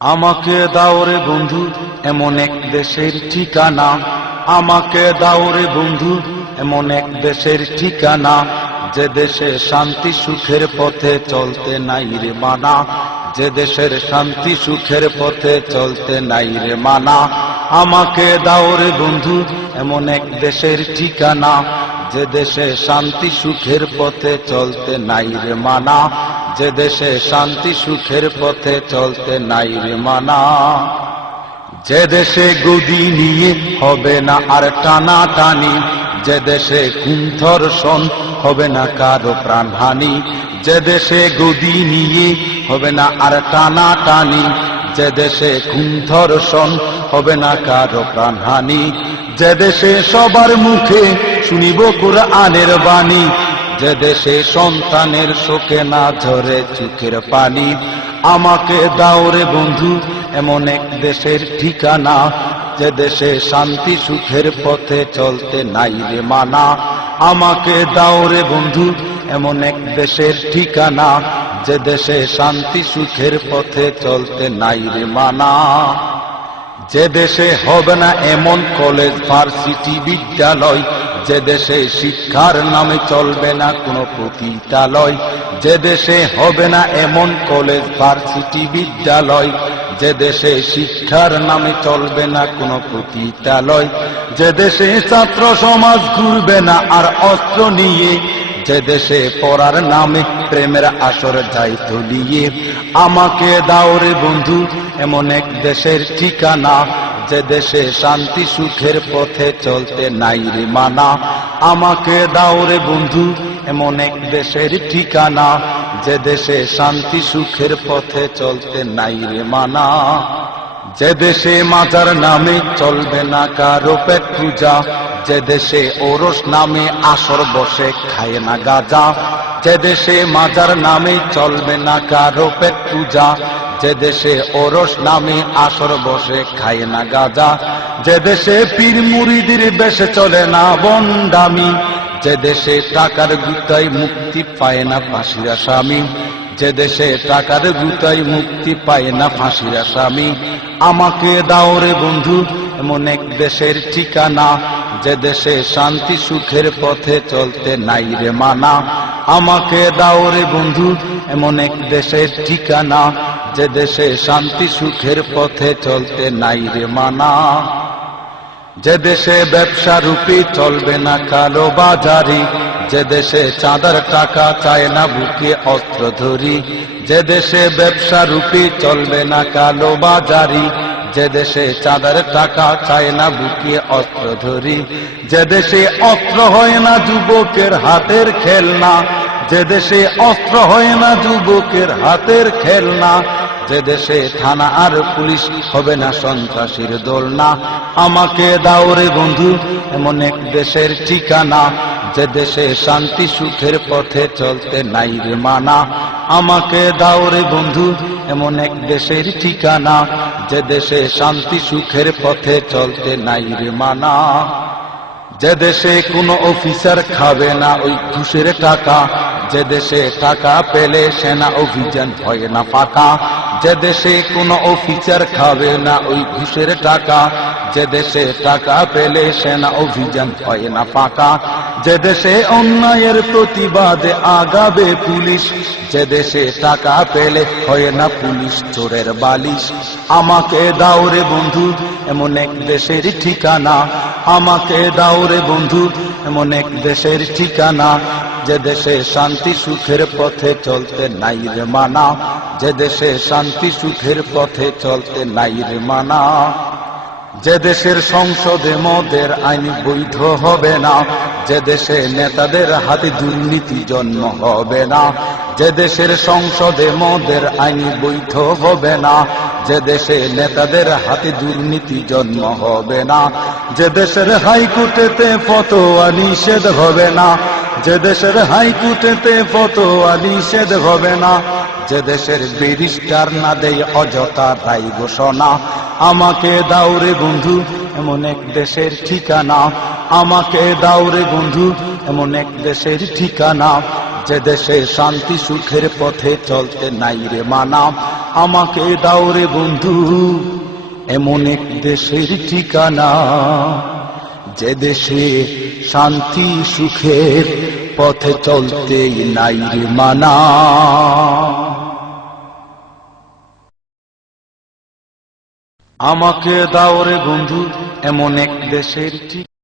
আমাকে দাও রে বন্ধু এমন এক দেশের ঠিকানা, আমাকে দাও রে বন্ধু এমন এক দেশের ঠিকানা, যে দেশে শান্তি সুখের পথে চলতে নাই রে মানা, যে দেশের শান্তি সুখের পথে চলতে নাই রে মানা। আমাকে দাও রে বন্ধু এমন এক দেশের ঠিকানা, যে দেশে শান্তি সুখের পথে চলতে নাই রে মানা, যে দেশে শান্তি সুখের পথে চলতে নাই রে মানা। যে দেশে গদি নিয়ে হবে না আর টানা টানি, যে দেশে কুণ্ঠর্ষণ হবে না কারো প্রাণহানি, যে দেশে গদি নিয়ে হবে না আর টানা টানি, যে দেশে কুণ্ঠর্ষণ হবে না কারো প্রাণহানি, যে দেশে সবার মুখে শুনিব কুরআনের বাণী, যে দেশে সন্তানের শোকে না ঝরে চোখের পানি। আমাকে দাও রে বন্ধু এমন এক দেশের ঠিকানা, যে দেশে শান্তি সুখের পথে চলতে নাই রে মানা। আমাকে দাও রে বন্ধু এমন এক দেশের ঠিকানা, যে দেশে শান্তি সুখের পথে চলতে নাই রে মানা। যে দেশে হবে না এমন কলেজ ভার্সিটি বিদ্যালয়, যে দেশে শিক্ষার নামে চলবে না কোনো পতিতালয়, যে দেশে হবে না এমন কলেজ ভার্সিটি বিদ্যালয়, যে দেশে শিক্ষার নামে চলবে না কোনো পতিতালয়, যে দেশে ছাত্র সমাজ ঘুরবে না আর অস্ত্র নিয়ে, যে দেশে পড়ার নামে প্রেমের আসর যায় তলিয়ে। আমাকে দাও রে বন্ধু এমন এক দেশের ঠিকানা, যে দেশে শান্তি সুখের পথে চলতে নাই রে মানা। আমাকে দাও রে বন্ধু এমন এক দেশের ঠিকানা, যে দেশে শান্তি সুখের পথে চলতে নাই রে মানা। যে দেশে মাজার নামে চলবে না কারো পেট পূজা, যে দেশে ওরস নামে আসর বসে খায় না গাঁজা, যে দেশে মাজার নামে চলবে না কারো পেট পূজা, যে দেশে ওরস নামে আসর বসে খায় না গাঁজা, যে দেশে পীর মুরিদির বেশে চলে না বন্ডামি, যে দেশে টাকার গুতায় মুক্তি পায় না ফাঁসির আসামি, যে দেশে টাকার গুতায় মুক্তি পায় না ফাঁসির আসামি। আমাকে দাও রে বন্ধু এমন এক দেশের ঠিকানা, যে দেশে শান্তি সুখের পথে চলতে নাই রে মানা। আমাকে দাও রে বন্ধু এমন এক দেশের ঠিকানা, যে দেশে শান্তি সুখের পথে চলতে নাই রে মানা। যে দেশে ব্যবসা রূপে চলবে না কালো বাজারি, যে দেশে চাঁদার টাকা চায় না বুকে অস্ত্র ধরি, যে দেশে ব্যবসা রূপে চলবে না কালো বাজারি, যে দেশে চাঁদার টাকা চায় না বুকে অস্ত্র ধরি, যে দেশে অস্ত্র হয় না যুবকের হাতের খেলনা, যে দেশে অস্ত্র হয় না যুবকের হাতের খেলনা, যে দেশে থানা আর পুলিশ হবে না সন্ত্রাসীর দোলনা। আমাকে দাও রে বন্ধু এমন এক দেশের ঠিকানা, যে দেশে শান্তি সুখের পথে চলতে নাই রে মানা। আমাকে দাও রে বন্ধু এমন এক দেশের ঠিকানা, যে দেশে শান্তি সুখের পথে চলতে নাই রে মানা। যে দেশে কোনো অফিসার খাবে না ওই ঘুষের টাকা, যে দেশে টাকা পেলে সেনা অভিযান হয় না ফাঁকা, যে দেশে কোনো অফিসার খাবে না ওই ঘুষের টাকা, যে দেশে টাকা পেলে সেনা অভিযান হয় না ফাঁকা, যে দেশে অন্যায়ের প্রতিবাদে আগাবে পুলিশ, যে দেশে টাকা পেলে হয় না পুলিশ চোরের বালিশ। আমাকে দাও রে বন্ধু এমন এক দেশের ঠিকানা, আমাকে দাও রে বন্ধু এমন এক দেশের ঠিকানা, যে দেশে শান্তি সুখের পথে চলতে নাই রে মানা, যে দেশে শান্তি সুখের পথে চলতে নাই রে মানা। যে দেশের সংসদে মদের আইন বৈধ হবে না, যে দেশে নেতাদের হাতে দুর্নীতি জন্ম হবে না, যে দেশের সংসদে মদের আইন বৈধ হবে না, যে দেশে নেতাদের হাতে দুর্নীতি জন্ম হবে না, যে দেশের হাইকোর্টেতে ফতোয়া নিষেধ হবে না, যে দেশের হাইকোর্টেতে ফতোয়া নিষেধ হবে না, যে দেশের ব্যারিস্টার না দেয় অযথা রায় ঘোষণা। আমাকে দাও রে বন্ধু এমন এক দেশের ঠিকানা, আমাকে দাও রে বন্ধু এমন এক দেশের ঠিকানা, যে দেশে শান্তি সুখের পথে চলতে নাই রে মানা। আমাকে দাও রে বন্ধু এমন এক দেশের ঠিকানা, যে দেশে শান্তি সুখের পথে চলতেই নাই রে মানা। আমাকে দাও রে বন্ধু এমন এক দেশের ঠিকানা।